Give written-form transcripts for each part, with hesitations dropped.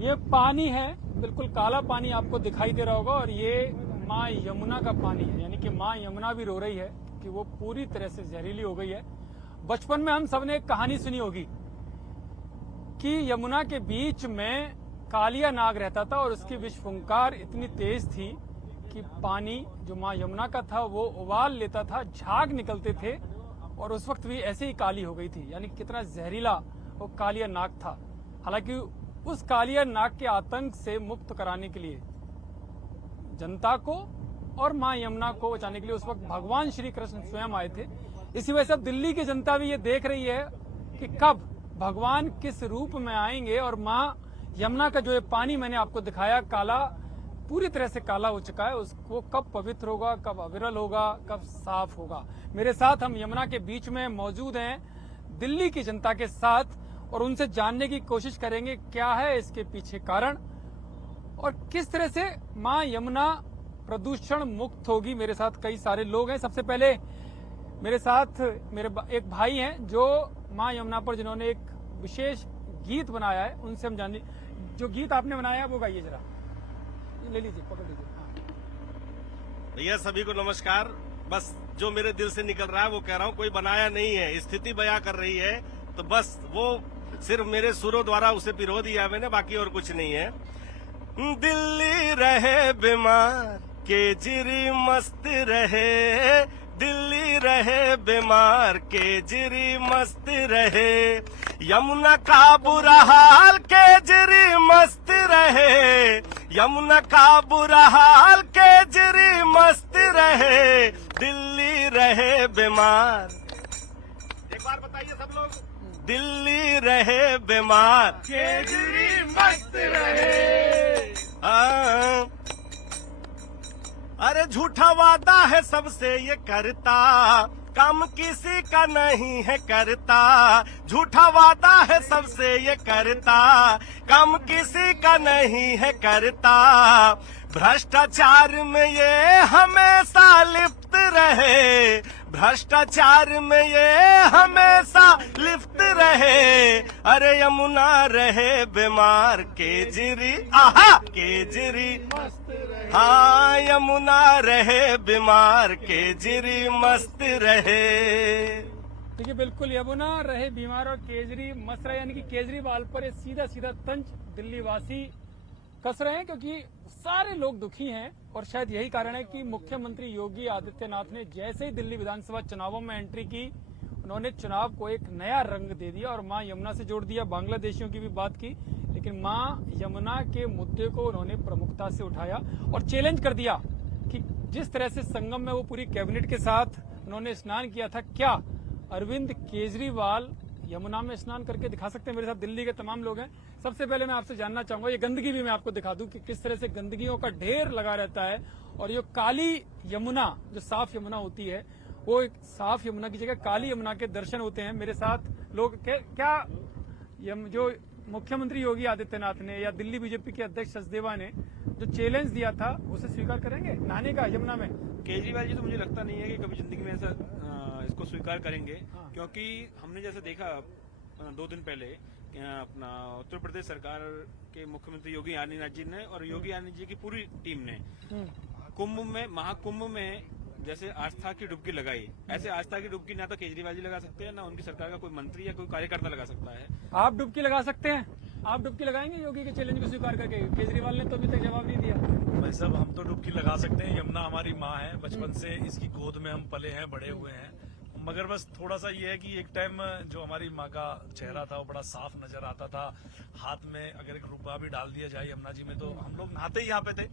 ये पानी है, बिल्कुल काला पानी आपको दिखाई दे रहा होगा और ये माँ यमुना का पानी है, यानी कि माँ यमुना भी रो रही है कि वो पूरी तरह से जहरीली हो गई है। बचपन में हम सबने एक कहानी सुनी होगी कि यमुना के बीच में कालिया नाग रहता था और उसकी विषफुंकार इतनी तेज थी कि पानी जो माँ यमुना का था वो उबाल लेता था, झाग निकलते थे और उस वक्त भी ऐसे ही काली हो गई थी। यानी कितना जहरीला वो कालिया नाग था। हालांकि उस कालिया नाग के आतंक से मुक्त कराने के लिए जनता को और मां यमुना को बचाने के लिए उस वक्त भगवान श्री कृष्ण स्वयं आए थे। इसी वजह से अब दिल्ली की जनता भी ये देख रही है कि कब भगवान किस रूप में आएंगे और मां यमुना का जो ये पानी मैंने आपको दिखाया काला, पूरी तरह से काला हो चुका है, उसको कब पवित्र होगा, कब अविरल होगा, कब साफ होगा। मेरे साथ हम यमुना के बीच में मौजूद हैं दिल्ली की जनता के साथ और उनसे जानने की कोशिश करेंगे क्या है इसके पीछे कारण और किस तरह से मां यमुना प्रदूषण मुक्त होगी। मेरे साथ कई सारे लोग हैं। सबसे पहले मेरे साथ मेरे एक भाई हैं जो मां यमुना पर जिन्होंने एक विशेष गीत बनाया है, उनसे हम जाने। जो गीत आपने बनाया वो गाइए जरा, ले लीजिए, पकड़ लीजिए। हाँ। भैया सभी को नमस्कार। बस जो मेरे दिल से निकल रहा है वो कह रहा हूँ, कोई बनाया नहीं है, स्थिति बयां कर रही है, तो बस वो सिर्फ मेरे सुरों द्वारा उसे पिरो दिया मैंने, बाकी और कुछ नहीं है। दिल्ली रहे बीमार, केजरी मस्त रहे, दिल्ली रहे बीमार, केजरी मस्त रहे, यमुना का बुरा हाल, केजरी मस्त रहे, यमुना का बुरा हाल, केजरी मस्त रहे, दिल्ली रहे बीमार। एक बार बताइए सब लोग, दिल्ली रहे बीमार, केजरी मस्त रहे। अरे झूठा वादा है सबसे ये करता, काम किसी का नहीं है करता, झूठा वादा है सबसे ये करता, काम किसी का नहीं है करता, भ्रष्टाचार में ये हमेशा लिप्त रहे, भ्रष्टाचार में ये हमेशा लिप्त रहे, अरे यमुना रहे बीमार, केजरी आहा केजरी, हाँ यमुना रहे बीमार, केजरी मस्त रहे। देखिए बिल्कुल यमुना रहे बीमार और केजरी मस्त रहे, यानी कि केजरीवाल पर ये सीधा सीधा तंज दिल्ली वासी कस रहे हैं क्योंकि सारे लोग दुखी हैं और शायद यही कारण है कि मुख्यमंत्री योगी आदित्यनाथ ने जैसे ही दिल्ली विधानसभा चुनावों में एंट्री की, उन्होंने चुनाव को एक नया रंग दे दिया और मां यमुना से जोड़ दिया। बांग्लादेशियों की भी बात की, लेकिन मां यमुना के मुद्दे को उन्होंने प्रमुखता से उठाया और चैलेंज कर दिया कि जिस तरह से संगम में वो पूरी कैबिनेट के साथ उन्होंने स्नान किया था, क्या अरविंद केजरीवाल यमुना में स्नान करके दिखा सकते हैं? मेरे साथ दिल्ली के तमाम लोग हैं। सबसे पहले मैं आपसे जानना चाहूंगा, ये गंदगी भी मैं आपको दिखा दूं कि किस तरह से गंदगियों का ढेर लगा रहता है और ये काली यमुना जो साफ यमुना होती है, वो एक साफ यमुना की जगह काली यमुना के दर्शन होते हैं। मेरे साथ लोग क्या जो मुख्यमंत्री योगी आदित्यनाथ ने या दिल्ली बीजेपी के अध्यक्ष सचदेवा ने जो चैलेंज दिया था उसे स्वीकार करेंगे नहाने का यमुना में? केजरीवाल जी तो मुझे लगता नहीं है कि कभी जिंदगी में ऐसा इसको स्वीकार करेंगे। हाँ। क्योंकि हमने जैसे देखा 2 दिन पहले अपना उत्तर प्रदेश सरकार के मुख्यमंत्री योगी आदित्यनाथ जी ने और योगी आदित्यनाथ जी की पूरी टीम ने कुंभ में, महाकुंभ में जैसे आस्था की डुबकी लगाई, ऐसे आस्था की डुबकी ना तो केजरीवाल जी लगा सकते हैं, ना उनकी सरकार का कोई मंत्री या कोई कार्यकर्ता लगा सकता है। आप डुबकी लगा सकते हैं? आप डुबकी लगाएंगे योगी के चैलेंज को स्वीकार करके? केजरीवाल ने तो अभी तक जवाब नहीं दिया। भाई साहब, हम तो डुबकी लगा सकते हैं। यमुना हमारी माँ है, बचपन से इसकी गोद में हम पले हैं, बड़े हुए हैं। मगर बस थोड़ा सा ये है कि एक टाइम जो हमारी माँ का चेहरा था वो बड़ा साफ नजर आता था। हाथ में अगर एक रुपया भी डाल दिया जाए यमुना जी में तो हम लोग नहाते ही यहाँ पे थे।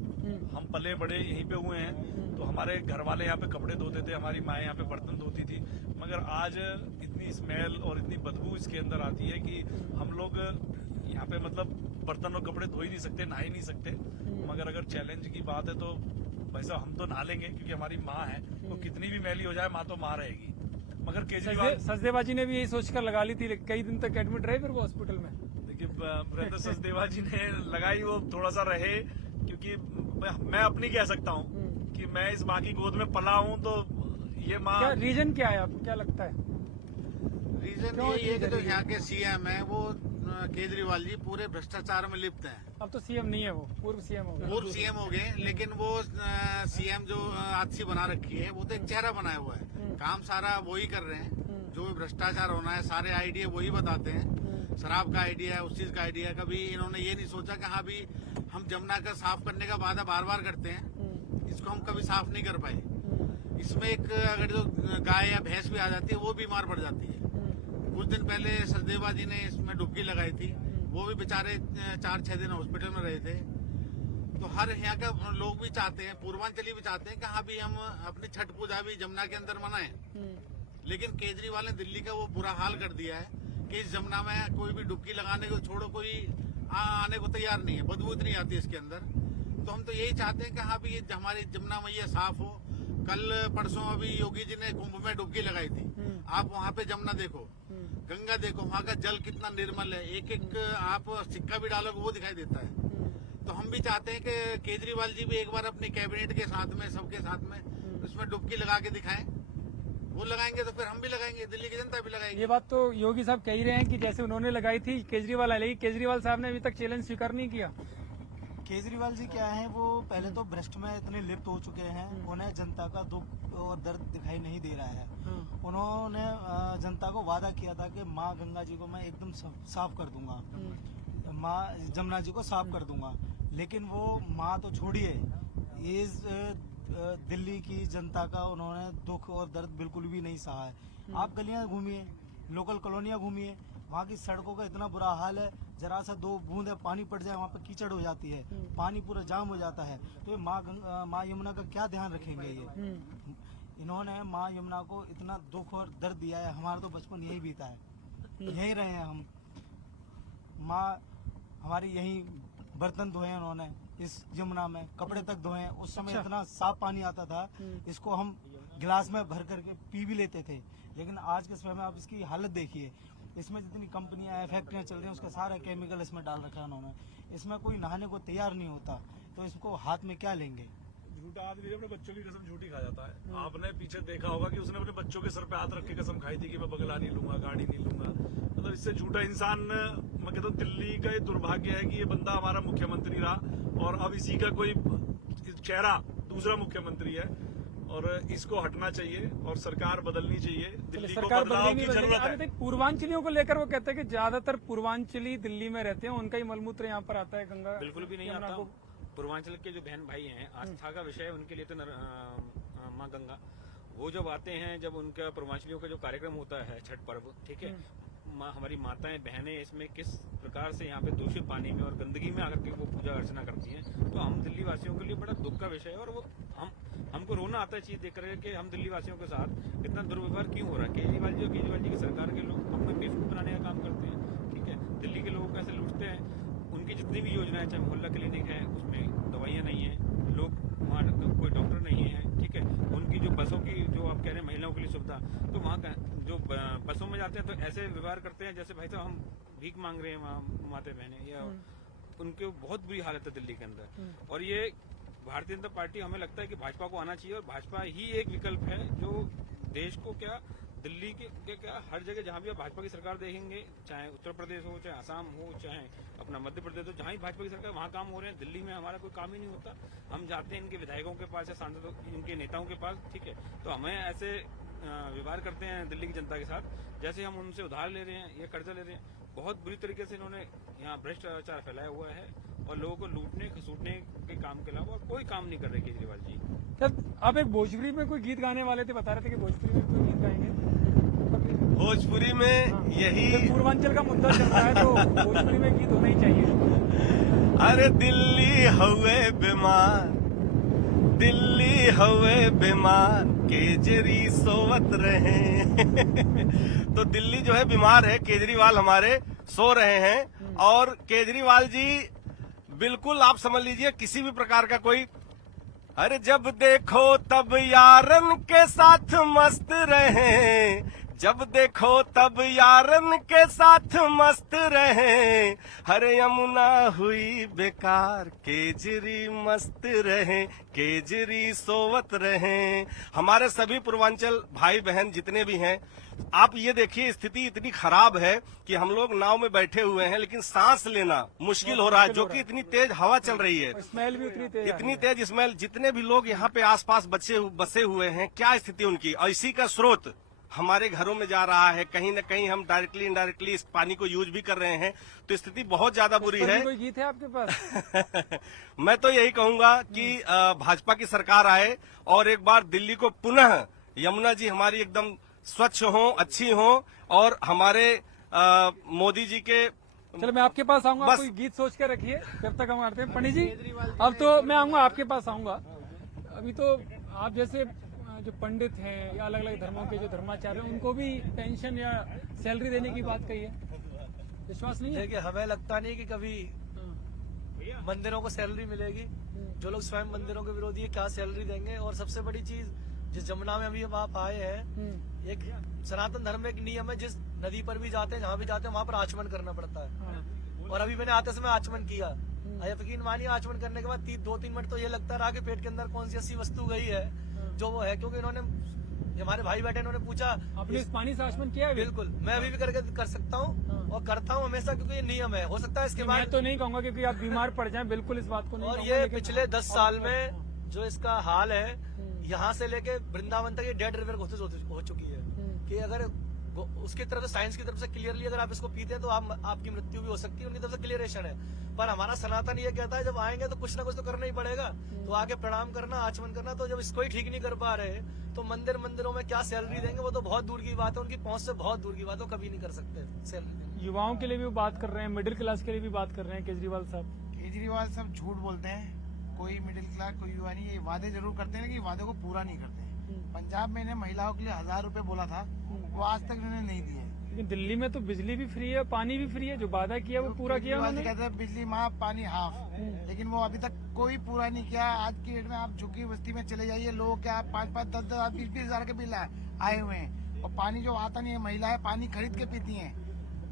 हम पले बड़े यहीं पे हुए हैं, तो हमारे घर वाले यहाँ पे कपड़े धोते थे, हमारी माँ यहाँ पे बर्तन धोती थी। मगर आज इतनी स्मेल और इतनी बदबू इसके अंदर आती है कि हम लोग यहाँ पे मतलब बर्तन और कपड़े धो ही नहीं सकते, नहा ही नहीं सकते। मगर अगर चैलेंज की बात है तो वैसा हम तो नहा लेंगे क्योंकि हमारी माँ है, तो कितनी भी मैली हो जाए माँ तो माँ रहेगी। मगर केजरीवाल सचदेवा जी ने भी यही सोचकर लगा ली थी, कई दिन तक एडमिट रहे फिर वो हॉस्पिटल में। देखिए ब्रदर सचदेवा जी ने लगाई, वो थोड़ा सा रहे क्योंकि मैं अपनी कह सकता हूँ कि मैं इस माँ की गोद में पला हूँ, तो ये माँ। क्या रीजन क्या है, आपको क्या लगता है? रीजन ये है कि तो यहाँ के सीएम है वो केजरीवाल जी पूरे भ्रष्टाचार में लिप्त हैं। अब तो सीएम नहीं है, वो पूर्व सीएम हो गए। पूर्व सीएम हो गए, लेकिन वो सीएम जो आदसी बना रखी है वो तो एक चेहरा बनाया हुआ है। काम सारा वही कर रहे हैं, जो भी भ्रष्टाचार होना है सारे आइडिया वही बताते हैं। शराब का आइडिया है, उस चीज का आइडिया है। कभी इन्होंने ये नहीं सोचा कि हाँ भी हम जमुना का साफ करने का वादा बार बार करते हैं, इसको हम कभी साफ नहीं कर पाए। इसमें एक अगर जो गाय या भैंस भी आ जाती है वो बीमार पड़ जाती है। कुछ दिन पहले सचदेवा जी ने इसमें डुबकी लगाई थी, वो भी बेचारे 4-6 दिन हॉस्पिटल में रहे थे। तो हर यहाँ का लोग भी चाहते हैं, पूर्वांचली भी चाहते हैं कि हाँ भी हम अपनी छठ पूजा भी जमुना के अंदर मनाएं। लेकिन केजरीवाल ने दिल्ली का वो बुरा हाल कर दिया है कि इस जमुना में कोई भी डुबकी लगाने को छोड़ो, कोई आने को तैयार नहीं है। बदबू इतनी आती है इसके अंदर। तो हम तो यही चाहते हैं कि हाँ भी हमारी जमुना मैया साफ हो। कल परसों अभी योगी जी ने कुंभ में डुबकी लगाई थी। आप वहाँ पे जमुना देखो, गंगा देखो, वहाँ का जल कितना निर्मल है। एक एक आप सिक्का भी डालोगे वो दिखाई देता है। तो हम भी चाहते हैं कि केजरीवाल जी भी एक बार अपनी कैबिनेट के साथ में, सबके साथ में उसमें डुबकी लगा के दिखाएं। वो लगाएंगे तो फिर हम भी लगाएंगे, दिल्ली की जनता भी लगाएगी। ये बात तो योगी साहब कह ही रहे हैं कि जैसे उन्होंने लगाई थी केजरीवाल लेकिन केजरीवाल साहब ने अभी तक चैलेंज स्वीकार नहीं किया। केजरीवाल जी क्या है, वो पहले तो भ्रष्ट में इतने लिप्त हो चुके हैं, उन्हें जनता का दुख और दर्द दिखाई नहीं दे रहा है। उन्होंने जनता को वादा किया था कि माँ गंगा जी को मैं एकदम साफ कर दूंगा, माँ जमुना जी को साफ कर दूंगा। लेकिन वो माँ तो छोड़िए, इस दिल्ली की जनता का उन्होंने दुख और दर्द बिल्कुल भी नहीं सहा है। आप गलियां घूमिए, लोकल कॉलोनियां घूमिए, वहाँ की सड़कों का इतना बुरा हाल है, जरा सा 2 बूंदे पानी पड़ जाए वहाँ पे कीचड़ हो जाती है, पानी पूरा जाम हो जाता है। तो ये माँ यमुना का क्या ध्यान रखेंगे? ये इन्होंने माँ यमुना को इतना दुख और दर्द दिया है। हमारा तो बचपन यही बीता है, यहीं रहे हैं हम। माँ हमारी यही बर्तन धोए हैं उन्होंने इस यमुना में, कपड़े तक धोए हैं। उस समय इतना साफ पानी आता था, इसको हम गिलास में भर करके पी भी लेते थे। लेकिन आज के समय में आप इसकी हालत देखिए, इसमें जितनी कंपनियां फैक्ट्रियां चल रही हैं उसका सारा केमिकल इसमें डाल रखा है उन्होंने। इसमें कोई नहाने को तैयार नहीं होता, तो इसको हाथ में क्या लेंगे? झूठा आदमी अपने बच्चों की कसम झूठी खा जाता है। आपने पीछे देखा होगा कि उसने अपने बच्चों के सर पे हाथ रख के कसम खाई थी कि मैं बंगला नहीं लूंगा, गाड़ी नहीं लूंगा। मतलब इससे झूठा इंसान, मैं कहता हूँ दिल्ली का ये दुर्भाग्य है कि ये बंदा हमारा मुख्यमंत्री रहा और अब इसी का कोई चेहरा दूसरा मुख्यमंत्री है और इसको हटना चाहिए और सरकार बदलनी चाहिए। दिल्ली को बदलाव की जरूरत है। पूर्वांचलियों को लेकर वो कहते हैं कि ज्यादातर पूर्वांचली दिल्ली में रहते हैं, उनका ही मलमूत्र यहाँ पर आता है गंगा। बिल्कुल भी नहीं आता। पूर्वांचल के जो बहन भाई हैं, आस्था का विषय उनके लिए तो माँ गंगा। वो जब आते हैं, जब उनका पूर्वांचलियों का जो कार्यक्रम होता है छठ पर्व, ठीक है, हमारी माताएं बहनें इसमें किस प्रकार से यहाँ पे दूषित पानी में और गंदगी में आकर के वो पूजा अर्चना करती हैं, तो हम दिल्ली वासियों के लिए बड़ा दुख का विषय है। और वो हमको रोना आता है चीज देख रहे हैं कि हम दिल्ली वासियों के साथ इतना दुर्व्यवहार क्यों हो रहा है। केजरीवाल जी और केजरीवाल जी की सरकार के लोग अपने बेवकूफ बनाने का काम करते हैं, ठीक है, दिल्ली के लोगों को ऐसे लूटते हैं। उनकी जितनी भी योजनाएं, चाहे मोहल्ला क्लिनिक है, उसमें दवाइयाँ नहीं है, लोग वहाँ कोई डॉक्टर नहीं है, ठीक है, उनकी जो बसों की जो आप कह रहे हैं महिलाओं के लिए सुविधा, तो वहाँ का जो बसों में जाते हैं तो ऐसे व्यवहार करते हैं जैसे भाई साहब हम भीख मांग रहे हैं वहाँ माते बहने, या उनके बहुत बुरी हालत है दिल्ली के अंदर। और ये भारतीय जनता पार्टी, हमें लगता है कि भाजपा को आना चाहिए और भाजपा ही एक विकल्प है जो देश को क्या दिल्ली के क्या हर जगह जहाँ भी आप भाजपा की सरकार देखेंगे, चाहे उत्तर प्रदेश हो, चाहे असम हो, चाहे अपना मध्य प्रदेश हो, जहाँ ही भाजपा की सरकार वहाँ काम हो रहे हैं। दिल्ली में हमारा कोई काम ही नहीं होता। हम जाते हैं इनके विधायकों के पास या सांसदों, इनके नेताओं के पास, ठीक है, तो हमें ऐसे व्यवहार करते हैं दिल्ली की जनता के साथ जैसे हम उनसे उधार ले रहे हैं या कर्जा ले रहे हैं। बहुत बुरी तरीके से इन्होंने यहाँ भ्रष्टाचार फैलाया हुआ है और लोगों को लूटने खसूटने के काम के अलावा कोई काम नहीं कर रहे केजरीवाल जी। जब आप एक भोजपुरी में कोई गीत गाने वाले थे, बता रहे थे कि भोजपुरी में कोई गीत गाएंगे। भोजपुरी में यही पूर्वांचल का मुद्दा चल रहा है तो भोजपुरी में गीत होना ही चाहिए। अरे दिल्ली हवे बीमार, दिल्ली हवे बीमार, केजरी सोवत रहे। तो दिल्ली जो है बीमार है, केजरीवाल हमारे सो रहे हैं। और केजरीवाल जी बिल्कुल आप समझ लीजिए किसी भी प्रकार का कोई, अरे जब देखो तब यारन के साथ मस्त रहे, जब देखो तब यारन के साथ मस्त रहे, हर यमुना हुई बेकार, केजरी मस्त रहे, केजरी सोवत रहे। हमारे सभी पूर्वांचल भाई बहन जितने भी हैं, आप ये देखिए स्थिति इतनी खराब है कि हम लोग नाव में बैठे हुए हैं लेकिन सांस लेना मुश्किल हो रहा है, जो कि इतनी तेज हवा चल रही है, स्मेल भी उतनी तेज इतनी तेज स्मेल। जितने भी लोग यहाँ पे आसपास बसे हुए हैं, क्या स्थिति उनकी, और इसी का स्रोत हमारे घरों में जा रहा है। कहीं न कहीं हम डायरेक्टली इनडायरेक्टली इस पानी को यूज भी कर रहे हैं, तो स्थिति बहुत ज्यादा बुरी है। कोई गीत है आपके पास? मैं तो यही कहूंगा कि भाजपा की सरकार आए और एक बार दिल्ली को पुनः यमुना जी हमारी एकदम स्वच्छ हो, अच्छी हो, और हमारे मोदी जी के। चलो मैं आपके पास आऊंगा, बस। कोई गीत सोच के रखिए, जब तक हम आते हैं। पंडित जी अब तो मैं आऊंगा, आपके पास आऊंगा। अभी तो आप जैसे जो पंडित हैं या अलग अलग धर्मों के जो धर्माचार्य हैं, उनको भी पेंशन या सैलरी देने की बात कही है, विश्वास नहीं है? देखिए, हमें लगता नहीं कि कभी मंदिरों को सैलरी मिलेगी। जो लोग स्वयं मंदिरों के विरोधी है, क्या सैलरी देंगे? और सबसे बड़ी चीज, जिस जमुना में अभी हम आप आए हैं, एक सनातन धर्म में एक नियम है, जिस नदी पर भी जाते हैं, जहाँ भी जाते हैं, वहाँ पर आचमन करना पड़ता है। और अभी मैंने आते समय आचमन किया। यकीन मानिए, आचमन करने के बाद 2-3 मिनट तो ये लगता रहा कि पेट के अंदर कौन सी ऐसी वस्तु गई है जो वो है, क्योंकि इन्होंने, हमारे भाई बैठे, इन्होंने पूछा। आपने इस पानी से आचमन किया है? बिल्कुल, मैं अभी भी कर सकता हूँ और करता हूँ हमेशा, क्योंकि ये नियम है। हो सकता है इसके बाद मैं तो नहीं कहूंगा क्योंकि आप बीमार पड़ जाएं, बिल्कुल इस बात को नहीं और कहूंगा, ये लेकिन पिछले 10 साल में जो इसका हाल है, यहाँ से लेके वृंदावन तक ये डेड रिवर घोषित हो चुकी है कि अगर उसकी तरफ से, साइंस की तरफ से क्लियरली अगर आप इसको पीते हैं तो आपकी मृत्यु भी हो सकती है, उनकी तरफ से क्लियरेशन है। पर हमारा सनातन ये कहता है जब आएंगे तो कुछ ना कुछ तो करना ही पड़ेगा, तो आगे प्रणाम करना, आचमन करना। तो जब इसको ही ठीक नहीं कर पा रहे तो मंदिरों में क्या सैलरी देंगे, वो तो बहुत दूर की बात है, उनकी पहुंच से बहुत दूर की बात है, वो कभी नहीं कर सकते सैलरी। युवाओं के लिए भी बात कर रहे हैं, मिडिल क्लास के लिए भी बात कर रहे हैं केजरीवाल साहब। केजरीवाल सब झूठ बोलते हैं, कोई मिडिल क्लास, कोई युवा नहीं। ये वादे जरूर करते हैं कि वादे को पूरा नहीं करते हैं। पंजाब में इन्हें महिलाओं के लिए 1000 रुपए बोला था, वो आज तक इन्होंने नहीं दिए। लेकिन दिल्ली में तो बिजली भी फ्री है, पानी भी फ्री है, जो वादा किया वो पूरा किया केजरीवाल जी उन्होंने। कहते हैं बिजली माफ, पानी हाफ, लेकिन वो अभी तक कोई पूरा नहीं किया। आज की डेट में आप झुग्गी बस्ती में चले जाइए, लोग क्या 5-5, 10-10, 20-20 हजार के बिल आए हुए हैं, और पानी जो आता नहीं है, महिलाएं पानी खरीद के पीती हैं।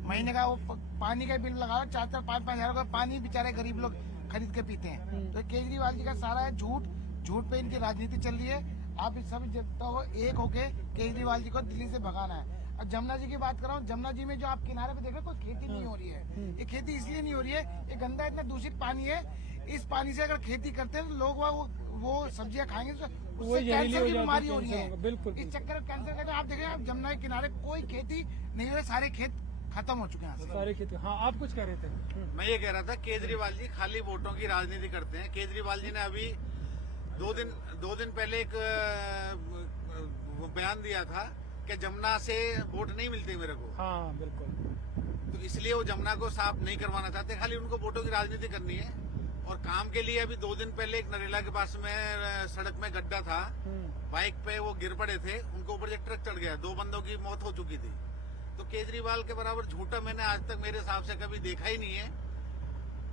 महीने का वो पानी का बिल लगाओ, 4-4, 5-5 हजार का पानी बेचारे गरीब लोग खरीद के पीते हैं। तो केजरीवाल जी का सारा है झूठ पे इनकी राजनीति चल रही है। आप इस सब तो एक होके केजरीवाल जी को दिल्ली से भगाना है। अब जमुना जी की बात कर रहा हूँ, जमुना जी में जो आप किनारे पे देख रहे हो, कोई खेती नहीं हो रही है। ये खेती इसलिए नहीं हो रही है, ये गंदा इतना दूषित पानी है। इस पानी से अगर खेती करते हैं तो लोग वो सब्जियां खाएंगे तो उससे कैंसर की बीमारी हो रही है। बिल्कुल। इस चक्कर में कैंसर का, आप देखें, आप जमुना के किनारे कोई खेती नहीं हो रही, सारे खेत खत्म हो चुके हैं। सारे खेती। हाँ, आप कुछ कह रहे थे? मैं ये कह रहा था, केजरीवाल जी खाली वोटों की राजनीति करते हैं। केजरीवाल जी ने अभी दो दिन पहले एक बयान दिया था कि जमुना से वोट नहीं मिलते मेरे को। हाँ बिल्कुल। तो इसलिए वो जमुना को साफ नहीं करवाना चाहते, खाली उनको वोटों की राजनीति करनी है। और काम के लिए अभी 2 दिन पहले एक नरेला के पास में सड़क में गड्ढा था, बाइक पे वो गिर पड़े थे, उनको ऊपर से ट्रक चढ़ गया, 2 बंदों की मौत हो चुकी थी। तो केजरीवाल के बराबर झूठा मैंने आज तक मेरे हिसाब से कभी देखा ही नहीं है,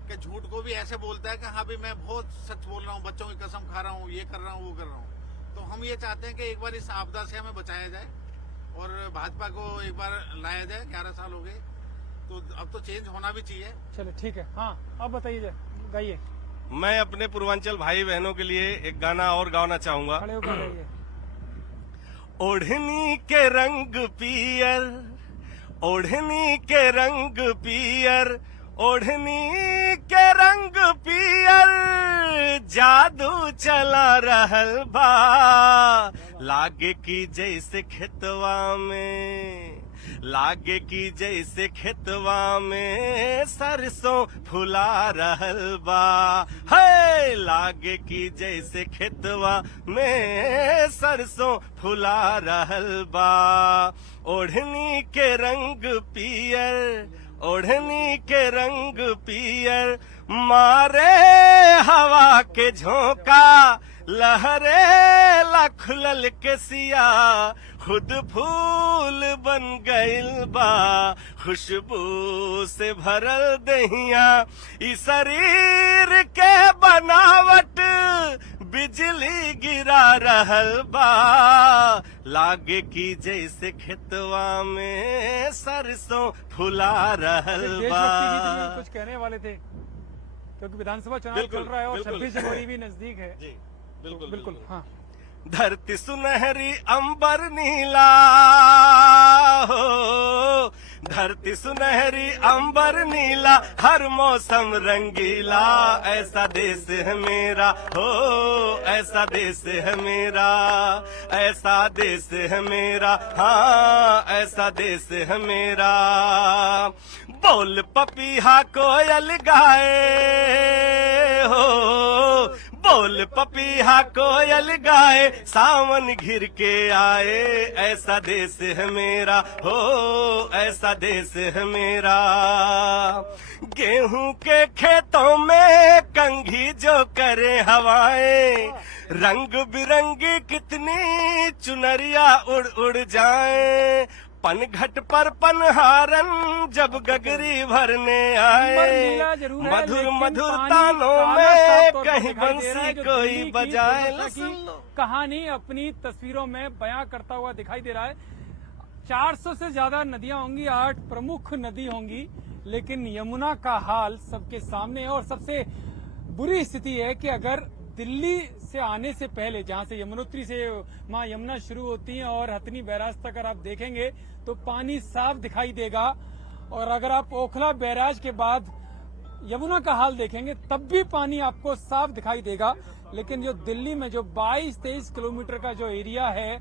कि झूठ को भी ऐसे बोलता है कि हाँ भी मैं बहुत सच बोल रहा हूँ, बच्चों की कसम खा रहा हूँ, ये कर रहा हूँ, वो कर रहा हूँ। तो हम ये चाहते हैं कि एक बार इस आपदा से हमें बचाया जाए और भाजपा को एक बार लाया जाए। 11 साल हो गए, तो अब तो चेंज होना भी चाहिए। चलो ठीक है। हाँ, अब बताइए, गाइए। मैं अपने पूर्वांचल भाई बहनों के लिए एक गाना और गाना चाहूंगा। खड़े होकर गाइए। ओढ़नी के रंग पियर, ओढ़नी के रंग पियर, ओढ़नी के रंग पियर, जादू चला रहल बा, लागे की जैसे खेतवा में, लागे की जैसे खेतवा में सरसों फुला रहल बा, है लागे की जैसे खेतवा में सरसों फुला रहल बा। ओढ़नी के रंग पियर, ओढ़नी के रंग पियर, मारे हवा के झोंका, लहरे ला खुलल के सिया, खुद फूल बन गइल बा, खुशबू से भरल दहिया, ई शरीर के बनावट बिजली गिरा रहल बा, लागे की जैसे खेतवा में सरसों फुला रहल देशभक्ति बा। गीत में कुछ कहने वाले थे, क्योंकि विधानसभा चुनाव चल बिल्कुल, रहा है और बिल्कुल। 26 जनवरी भी नजदीक है। जी बिल्कुल बिल्कुल, हाँ। धरती सुनहरी अंबर नीला हो, धरती सुनहरी अंबर नीला, हर मौसम रंगीला, ऐसा देश है मेरा हो, ऐसा देश है मेरा, ऐसा देश है मेरा, हाँ ऐसा देश है मेरा। बोल पपीहा कोयल गाए हो, बोल पपीहा कोयल गाए, सावन घिर के आए, ऐसा देश है मेरा हो, ऐसा देश है मेरा। गेहूं के खेतों में कंघी जो करे हवाएं, रंग बिरंगी कितनी चुनरिया उड़ उड़ जाए, पनघट पर पनहारन जब गगरी भरने आए, मधुर मधुर तानों में कहीं बंसी कोई बजाए। कहानी अपनी तस्वीरों में बयां करता हुआ दिखाई दे रहा है। 400 से ज्यादा नदियां होंगी, 8 प्रमुख नदी होंगी, लेकिन यमुना का हाल सबके सामने है। और सबसे बुरी स्थिति है कि अगर दिल्ली से आने से पहले, जहां से यमुनोत्री से मां यमुना शुरू होती है और हथनी बैराज तक अगर आप देखेंगे तो पानी साफ दिखाई देगा। और अगर आप ओखला बैराज के बाद यमुना का हाल देखेंगे तब भी पानी आपको साफ दिखाई देगा। लेकिन जो दिल्ली में जो 22-23 किलोमीटर का जो एरिया है,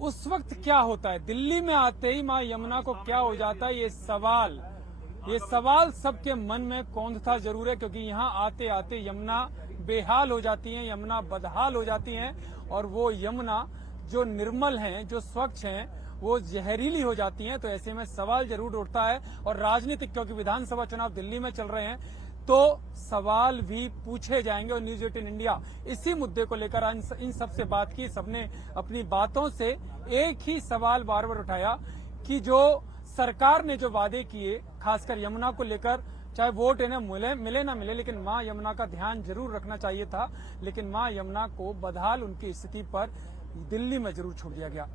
उस वक्त क्या होता है, दिल्ली में आते ही मां यमुना को क्या हो जाता है, ये सवाल सबके मन में कौंधता जरूर है। क्योंकि यहाँ आते आते यमुना बेहाल हो जाती है, यमुना बदहाल हो जाती है, और वो यमुना जो निर्मल हैं, जो स्वच्छ हैं, वो जहरीली हो जाती हैं। तो ऐसे में सवाल जरूर उठता है। और राजनीतिक, क्योंकि विधानसभा चुनाव दिल्ली में चल रहे हैं, तो सवाल भी पूछे जाएंगे। और न्यूज 18 इंडिया इसी मुद्दे को लेकर इन सबसे बात की। सबने अपनी बातों से एक ही सवाल बार बार उठाया कि जो सरकार ने जो वादे किए, खासकर यमुना को लेकर, चाहे वोट इन्हें मिले ना मिले, लेकिन मां यमुना का ध्यान जरूर रखना चाहिए था। लेकिन मां यमुना को बदहाल उनकी स्थिति पर दिल्ली में जरूर छोड़ दिया गया।